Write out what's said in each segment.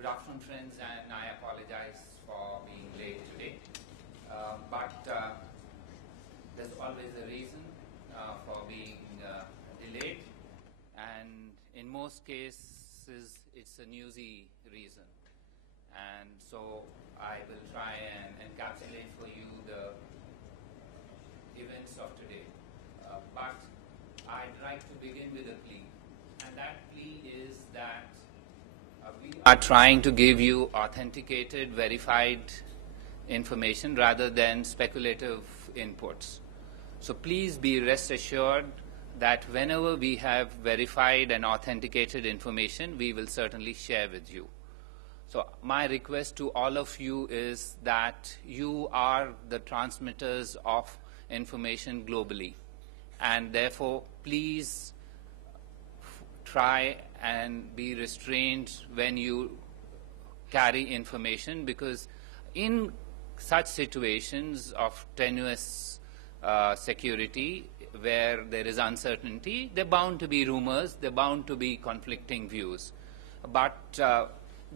Good afternoon, friends, and I apologize for being late today. But there's always a reason for being delayed, and in most cases, it's a newsy reason. And so I will try and encapsulate for you the events of today. But I'd like to begin with a plea, and that plea is that we are trying to give you authenticated, verified information rather than speculative inputs. So please be rest assured that whenever we have verified and authenticated information, we will certainly share with you. So my request to all of you is that you are the transmitters of information globally, and therefore please try and be restrained when you carry information, because in such situations of tenuous security where there is uncertainty, there are bound to be rumors, there are bound to be conflicting views. But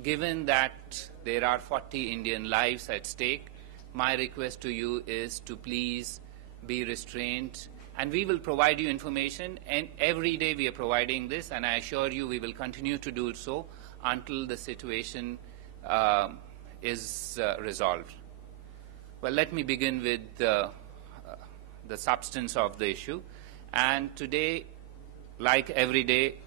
given that there are 40 Indian lives at stake, my request to you is to please be restrained, and we will provide you information, and every day we are providing this, and I assure you we will continue to do so until the situation is resolved. Well, let me begin with the substance of the issue. And today, like every day,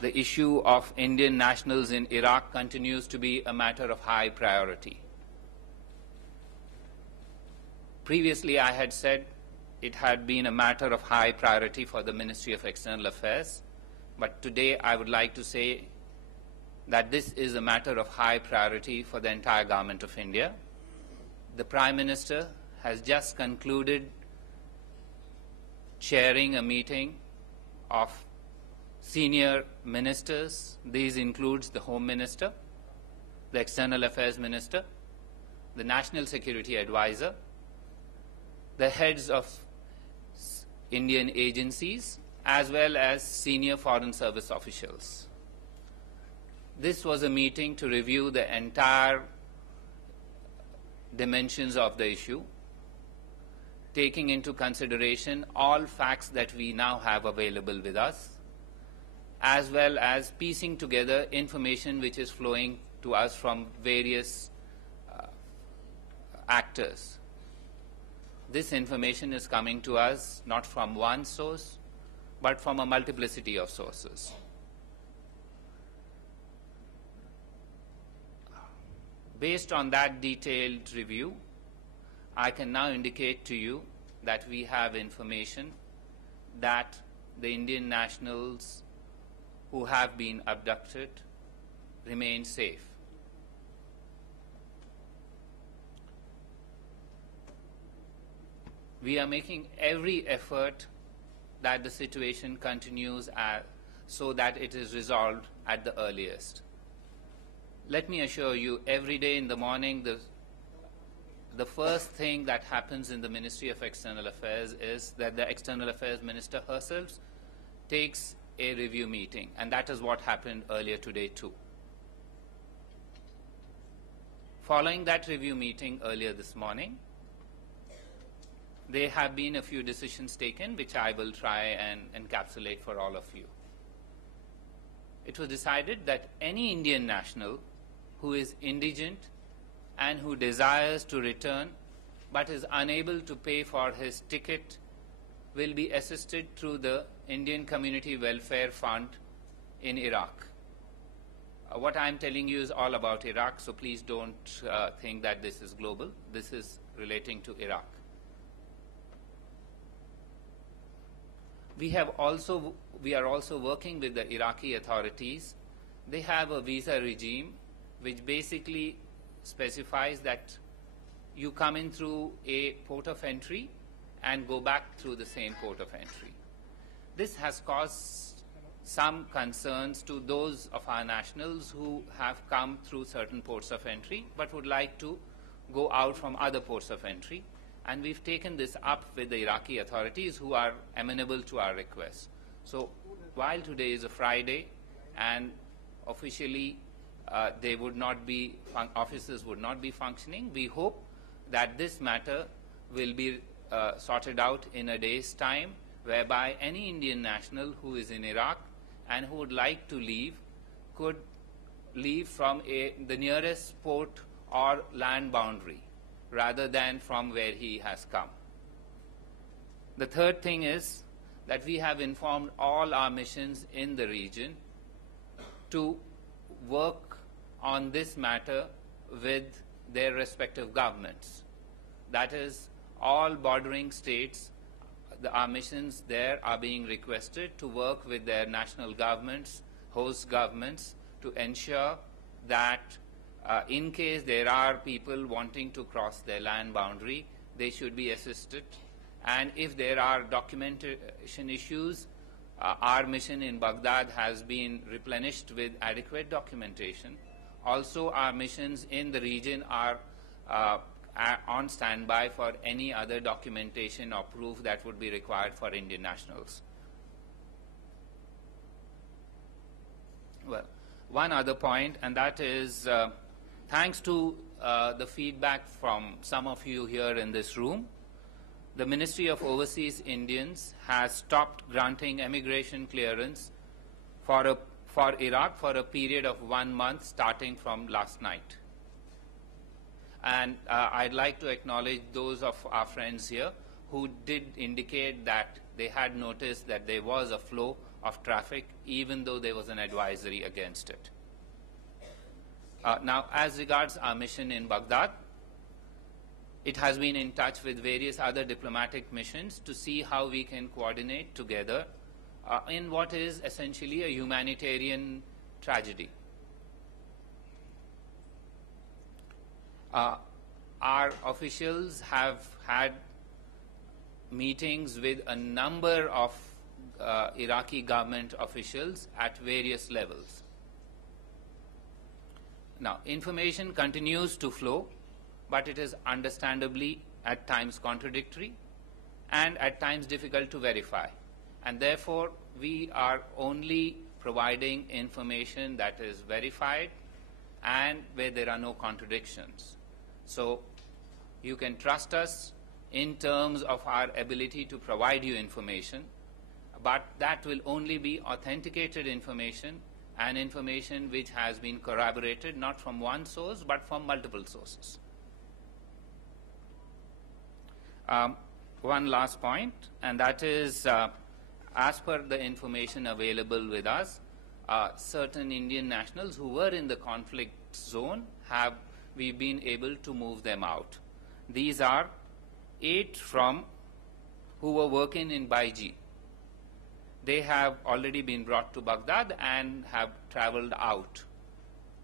the issue of Indian nationals in Iraq continues to be a matter of high priority. Previously, I had said it had been a matter of high priority for the Ministry of External Affairs, but today I would like to say that this is a matter of high priority for the entire government of India. The Prime Minister has just concluded chairing a meeting of senior ministers. These includes the Home Minister, the External Affairs Minister, the National Security Advisor, the heads of Indian agencies, as well as senior foreign service officials. This was a meeting to review the entire dimensions of the issue, taking into consideration all facts that we now have available with us, as well as piecing together information which is flowing to us from various actors. This information is coming to us not from one source, but from a multiplicity of sources. Based on that detailed review, I can now indicate to you that we have information that the Indian nationals who have been abducted remain safe. We are making every effort that the situation continues so that it is resolved at the earliest. Let me assure you, every day in the morning, the first thing that happens in the Ministry of External Affairs is that the External Affairs Minister herself takes a review meeting, and that is what happened earlier today too. Following that review meeting earlier this morning, there have been a few decisions taken which I will try and encapsulate for all of you. It was decided that any Indian national who is indigent and who desires to return but is unable to pay for his ticket will be assisted through the Indian Community Welfare Fund in Iraq. What I'm telling you is all about Iraq, so please don't think that this is global. This is relating to Iraq. We are also working with the Iraqi authorities. They have a visa regime which basically specifies that you come in through a port of entry and go back through the same port of entry. This has caused some concerns to those of our nationals who have come through certain ports of entry but would like to go out from other ports of entry. And we've taken this up with the Iraqi authorities who are amenable to our request. So while today is a Friday and officially they would not be, officers would not be functioning. We hope that this matter will be sorted out in a day's time, whereby any Indian national who is in Iraq and who would like to leave could leave from the nearest port or land boundary rather than from where he has come. The third thing is that we have informed all our missions in the region to work on this matter with their respective governments. That is, all bordering states, our missions there are being requested to work with their national governments, host governments, to ensure that in case there are people wanting to cross their land boundary, they should be assisted. And if there are documentation issues, our mission in Baghdad has been replenished with adequate documentation. Also, our missions in the region are on standby for any other documentation or proof that would be required for Indian nationals. Well, one other point, and that is thanks to the feedback from some of you here in this room, the Ministry of Overseas Indians has stopped granting immigration clearance for Iraq for a period of 1 month starting from last night. And I'd like to acknowledge those of our friends here who did indicate that they had noticed that there was a flow of traffic even though there was an advisory against it. Now, as regards our mission in Baghdad, it has been in touch with various other diplomatic missions to see how we can coordinate together in what is essentially a humanitarian tragedy. Our officials have had meetings with a number of Iraqi government officials at various levels. Now, information continues to flow, but it is understandably at times contradictory and at times difficult to verify. And therefore, we are only providing information that is verified and where there are no contradictions. So you can trust us in terms of our ability to provide you information, but that will only be authenticated information and information which has been corroborated not from one source but from multiple sources. One last point, and that is, as per the information available with us, certain Indian nationals who were in the conflict zone we've been able to move them out. These are 8 who were working in Baiji. They have already been brought to Baghdad and have traveled out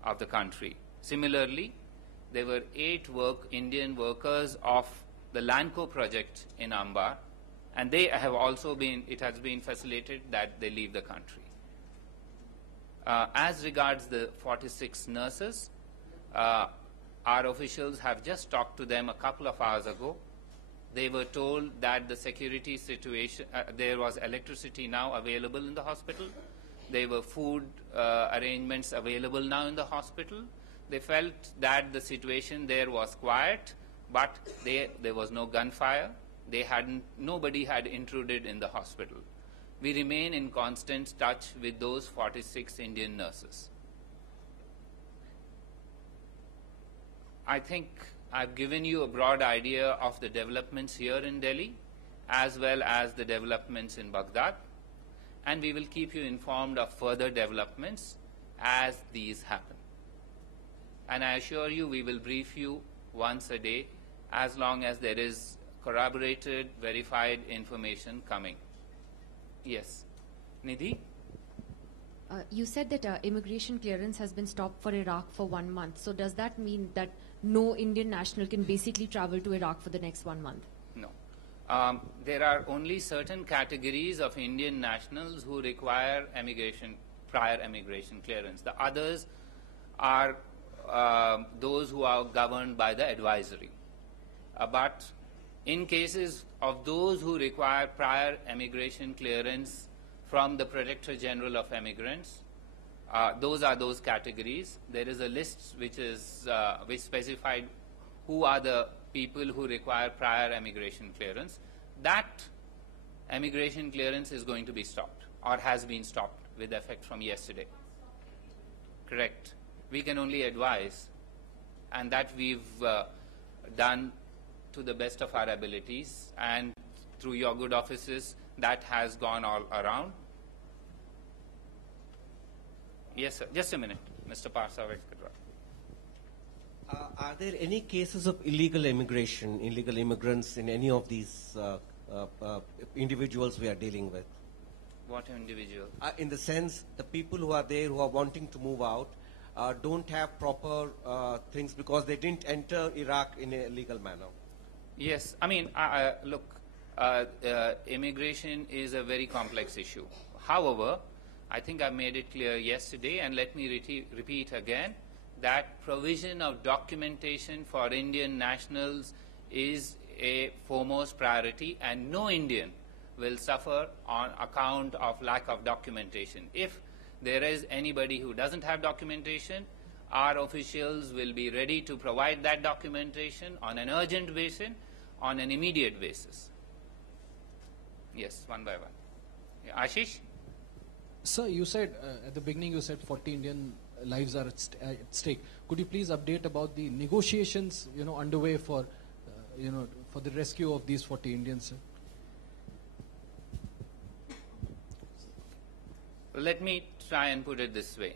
of the country. Similarly, there were 8 Indian workers of the Lanco project in Ambar, and they have also it has been facilitated that they leave the country. As regards the 46 nurses, our officials have just talked to them a couple of hours ago. They were told that the security situation, there was electricity now available in the hospital. There were food arrangements available now in the hospital. They felt that the situation there was quiet, but there was no gunfire. Nobody had intruded in the hospital. We remain in constant touch with those 46 Indian nurses. I think I've given you a broad idea of the developments here in Delhi as well as the developments in Baghdad, and we will keep you informed of further developments as these happen. And I assure you we will brief you once a day as long as there is corroborated, verified information coming. Yes. Nidhi? You said that immigration clearance has been stopped for Iraq for 1 month. So does that mean that no Indian national can basically travel to Iraq for the next 1 month? No. There are only certain categories of Indian nationals who require prior immigration clearance. The others are those who are governed by the advisory. But in cases of those who require prior immigration clearance from the Protector General of Immigrants, Those are those categories. There is a list which specified who are the people who require prior immigration clearance. That immigration clearance is going to be stopped or has been stopped with effect from yesterday. Correct. We can only advise, and that we've done to the best of our abilities, and through your good offices, that has gone all around. Yes, sir. Just a minute, Mr. Parsavek. Are there any cases of illegal immigration, illegal immigrants in any of these individuals we are dealing with? What individual? In the sense, the people who are there who are wanting to move out don't have proper things because they didn't enter Iraq in a legal manner. Yes, I mean, look, immigration is a very complex issue. However, I think I made it clear yesterday, and let me repeat again, that provision of documentation for Indian nationals is a foremost priority, and no Indian will suffer on account of lack of documentation. If there is anybody who doesn't have documentation, our officials will be ready to provide that documentation on an urgent basis, on an immediate basis. Yes, one by one. Yeah, Ashish? Sir, you said at the beginning, you said 40 Indian lives are at stake. Could you please update about the negotiations, underway for, for the rescue of these 40 Indians, sir? Let me try and put it this way.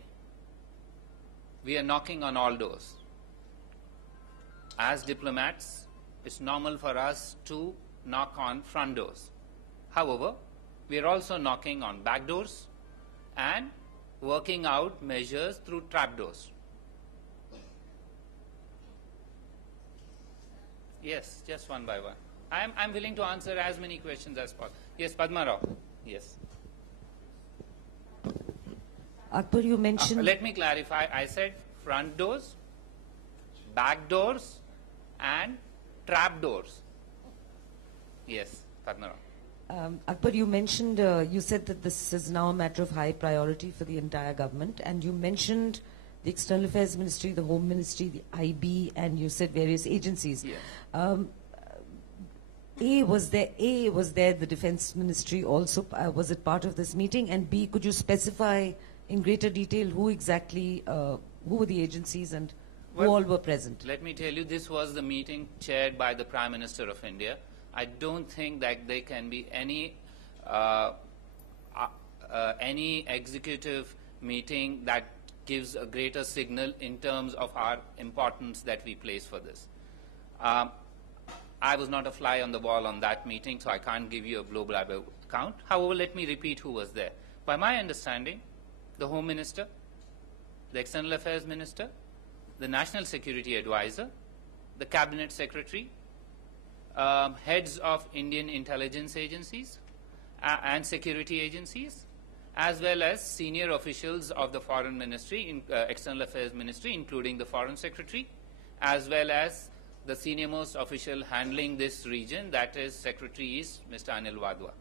We are knocking on all doors. As diplomats, it's normal for us to knock on front doors. However, we are also knocking on back doors and working out measures through trapdoors. Yes, just one by one. I'm willing to answer as many questions as possible. Yes, Padma Rao. Yes. Akbar, you mentioned... let me clarify. I said front doors, back doors, and trap doors. Yes, Padma Rao. Akbar, you mentioned, you said that this is now a matter of high priority for the entire government, and you mentioned the External Affairs Ministry, the Home Ministry, the IB, and you said various agencies. Yes. Was there the Defense Ministry also, was it part of this meeting? And B, could you specify in greater detail who exactly, who were the agencies and who all were present? Let me tell you, this was the meeting chaired by the Prime Minister of India. I don't think that there can be any executive meeting that gives a greater signal in terms of our importance that we place for this. I was not a fly on the wall on that meeting, so I can't give you a global account. However, let me repeat who was there. By my understanding, the Home Minister, the External Affairs Minister, the National Security Advisor, the Cabinet Secretary, heads of Indian intelligence agencies and security agencies, as well as senior officials of the Foreign Ministry, External Affairs Ministry, including the Foreign Secretary, as well as the senior-most official handling this region, that is Secretary is Mr. Anil Wadhwa.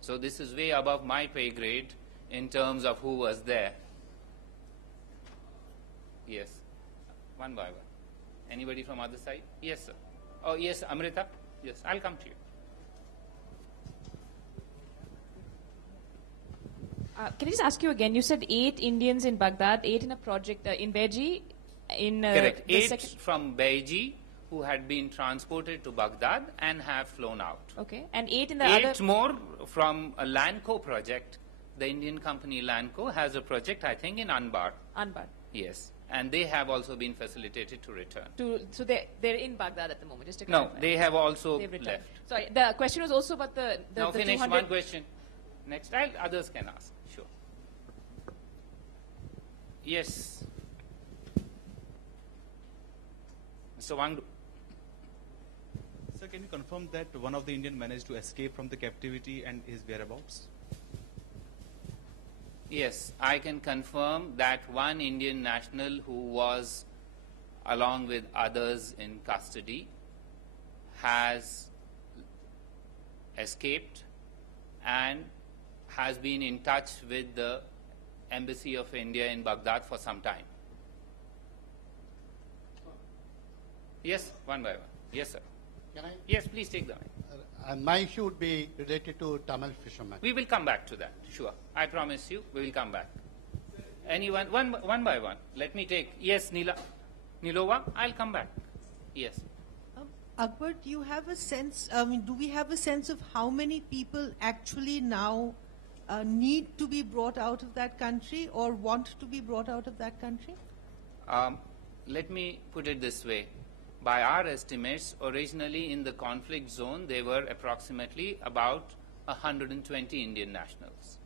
So this is way above my pay grade in terms of who was there. Yes. One by one. Anybody from other side? Yes, sir. Oh, yes, Amrita. Yes, I'll come to you. Can I just ask you again? You said 8 Indians in Baghdad, 8 in a project in Beji. Correct. 8 from Beji who had been transported to Baghdad and have flown out. Okay. And 8 in the 8 other... more from a Lanco project. The Indian company Lanco has a project, I think, in Anbar. Anbar. Yes. And they have also been facilitated to return. So they're in Baghdad at the moment, just to clarify. No, they have also left. Sorry, the question was also about the now the finish 200... one question. Next, others can ask. Sure. Yes. Mr. Wangdu. Sir, can you confirm that one of the Indian managed to escape from the captivity and his whereabouts? Yes, I can confirm that one Indian national who was, along with others in custody, has escaped and has been in touch with the Embassy of India in Baghdad for some time. Yes, one by one. Yes, sir. Can I? Yes, please take the mic. My issue would be related to Tamil fishermen. We will come back to that, sure. I promise you, we will come back. Anyone? One by one. Let me take. Yes, Nilova, I'll come back. Yes. Akbar, do you have a sense, do we have a sense of how many people actually now need to be brought out of that country or want to be brought out of that country? Let me put it this way. By our estimates, originally in the conflict zone, there were approximately about 120 Indian nationals.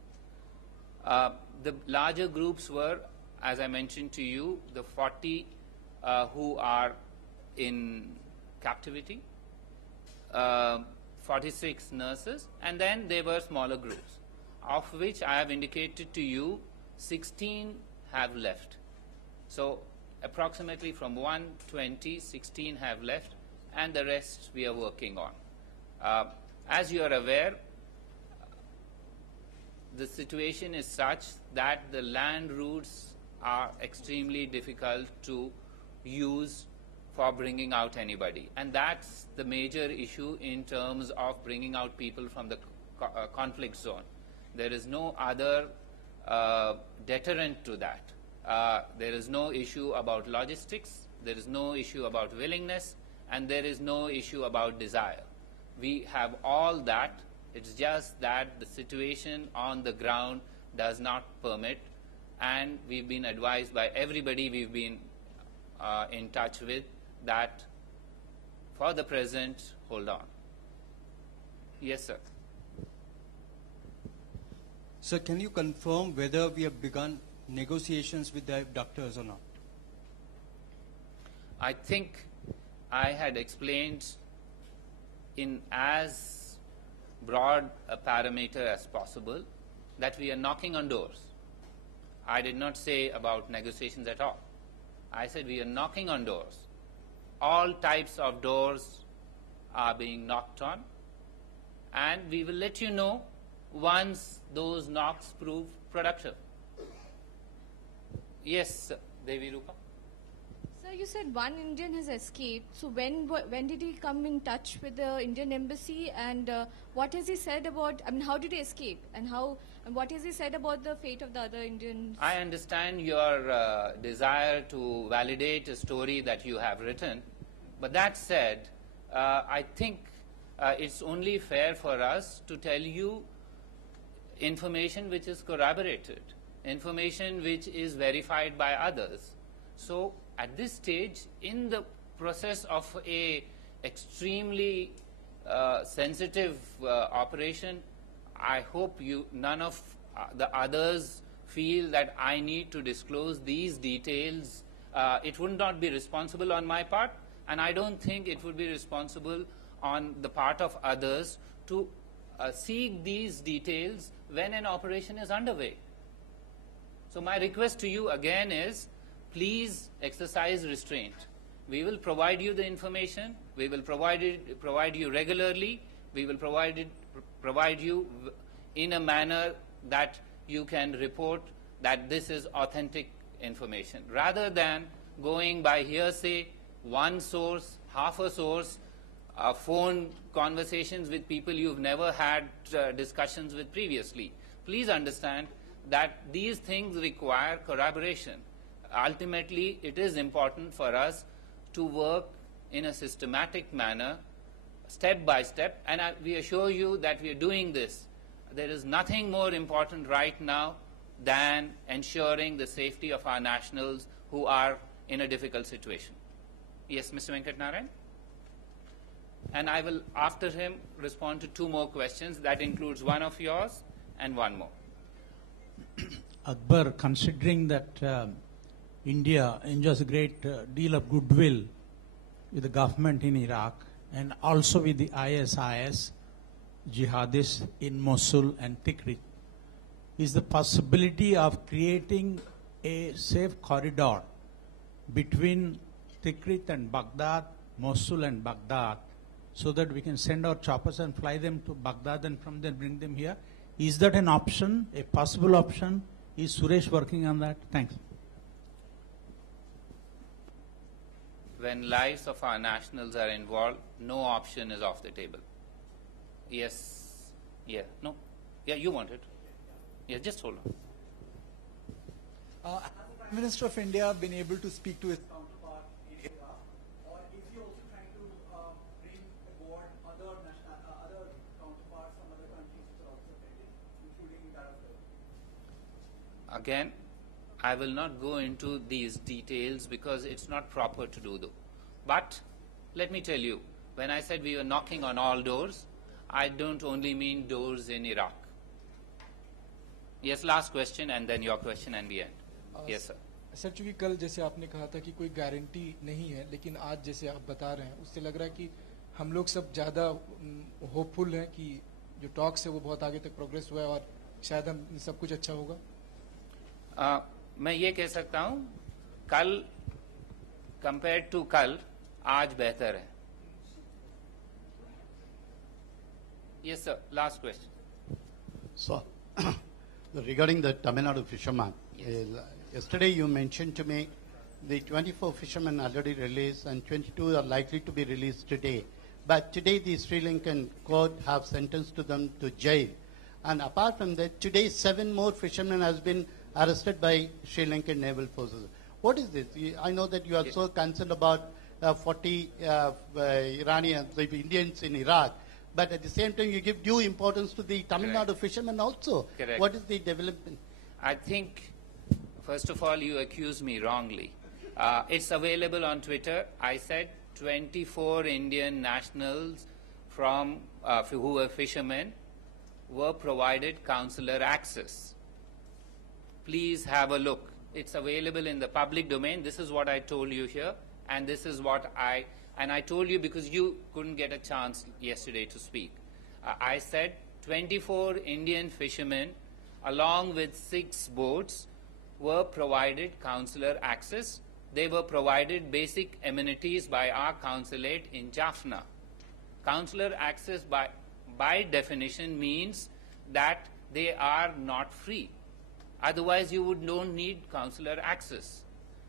The larger groups were, as I mentioned to you, the 40 who are in captivity, 46 nurses, and then there were smaller groups, of which I have indicated to you 16 have left. So approximately from 120, 16 have left, and the rest we are working on. As you are aware, the situation is such that the land routes are extremely difficult to use for bringing out anybody. And that's the major issue in terms of bringing out people from the conflict zone. There is no other deterrent to that. There is no issue about logistics, there is no issue about willingness, and there is no issue about desire. We have all that. It's just that the situation on the ground does not permit, and we've been advised by everybody we've been in touch with that for the present, hold on. Yes, sir. Sir, can you confirm whether we have begun negotiations with the abductors or not? I think I had explained in as broad a parameter as possible that we are knocking on doors. I did not say about negotiations at all. I said we are knocking on doors. All types of doors are being knocked on, and we will let you know once those knocks prove productive. Yes, Devi Rupa. Sir, you said one Indian has escaped. So when did he come in touch with the Indian embassy, and what has he said about? I mean, how did he escape, and what has he said about the fate of the other Indians? I understand your desire to validate a story that you have written, but that said, I think it's only fair for us to tell you information which is corroborated, information which is verified by others. So at this stage, in the process of a extremely sensitive operation, I hope none of the others feel that I need to disclose these details. It would not be responsible on my part, and I don't think it would be responsible on the part of others to seek these details when an operation is underway. So my request to you again is, please exercise restraint. We will provide you the information. We will provide you regularly. We will provide you in a manner that you can report that this is authentic information, rather than going by hearsay, one source, half a source, phone conversations with people you've never had discussions with previously. Please understand that these things require corroboration. Ultimately, it is important for us to work in a systematic manner, step by step, and we assure you that we are doing this. There is nothing more important right now than ensuring the safety of our nationals who are in a difficult situation. Yes, Mr. Venkat Narayan? And I will, after him, respond to two more questions. That includes one of yours and one more. Akbar, considering that India enjoys a great deal of goodwill with the government in Iraq and also with the ISIS jihadists in Mosul and Tikrit, is the possibility of creating a safe corridor between Tikrit and Baghdad, Mosul and Baghdad, so that we can send our choppers and fly them to Baghdad and from there bring them here? Is that an option, a possible option Is Suresh working on that? Thanks. When lives of our nationals are involved, no option is off the table. Yes. Yeah. No. Yeah, you want it. Yeah, just hold on. Has the Prime Minister of India been able to speak to his counterpart in Iraq? Or is he also trying to bring aboard other counterparts from other countries which are also affected, including that of the... Again, I will not go into these details because it's not proper to do though. But let me tell you, when I said we were knocking on all doors, I don't only mean doors in Iraq. Yes, last question and then your question and we end. Yes, sir. Sir चूंकि कल जैसे आपने कहा था कि कोई guarantee नहीं है, लेकिन आज जैसे आप बता रहे हैं उससे लग रहा है कि हम लोग सब ज़्यादा होपफुल हैं कि जो टॉक्स है वो बहुत आगे तक प्रोग्रेस हुआ है और शायद हम सब कुछ अच्छा होगा. मैं ये कह सकता हूँ कल कंपेयर टू कल आज बेहतर है. Yes, sir. Last question. So, regarding the Tamil Nadu fisherman, yesterday you mentioned to me the 24 fishermen already released and 22 are likely to be released today. But today the Sri Lankan court have sentenced to them to jail. And apart from that, today 7 more fishermen has been arrested by Sri Lankan naval forces. What is this? I know that you are so concerned about 40 Iranians, the Indians in Iraq. But at the same time, you give due importance to the Tamil Nadu fishermen also. Correct. What is the development? I think, first of all, you accuse me wrongly. It's available on Twitter. I said 24 Indian nationals from who were fishermen were provided consular access. Please have a look. It's available in the public domain. This is what I told you here, and this is what I told you because you couldn't get a chance yesterday to speak. I said 24 Indian fishermen along with 6 boats were provided consular access. They were provided basic amenities by our consulate in Jaffna. Consular access by definition means that they are not free. Otherwise you don't need consular access.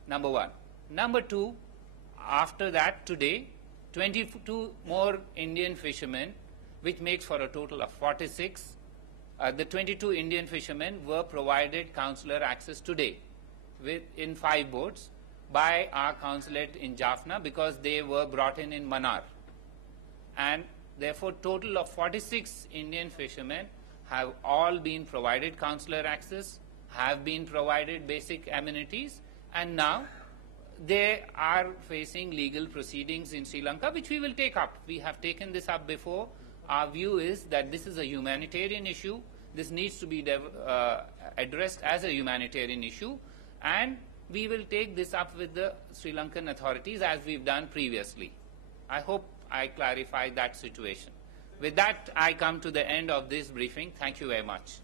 Number 1. Number 2, after that, today, 22 more Indian fishermen, which makes for a total of 46. The 22 Indian fishermen were provided consular access today in 5 boats by our consulate in Jaffna because they were brought in Mannar. And therefore, total of 46 Indian fishermen have all been provided consular access, have been provided basic amenities, and now they are facing legal proceedings in Sri Lanka, which we will take up. We have taken this up before. Our view is that this is a humanitarian issue. This needs to be addressed as a humanitarian issue, and we will take this up with the Sri Lankan authorities as we've done previously. I hope I clarified that situation. With that, I come to the end of this briefing. Thank you very much.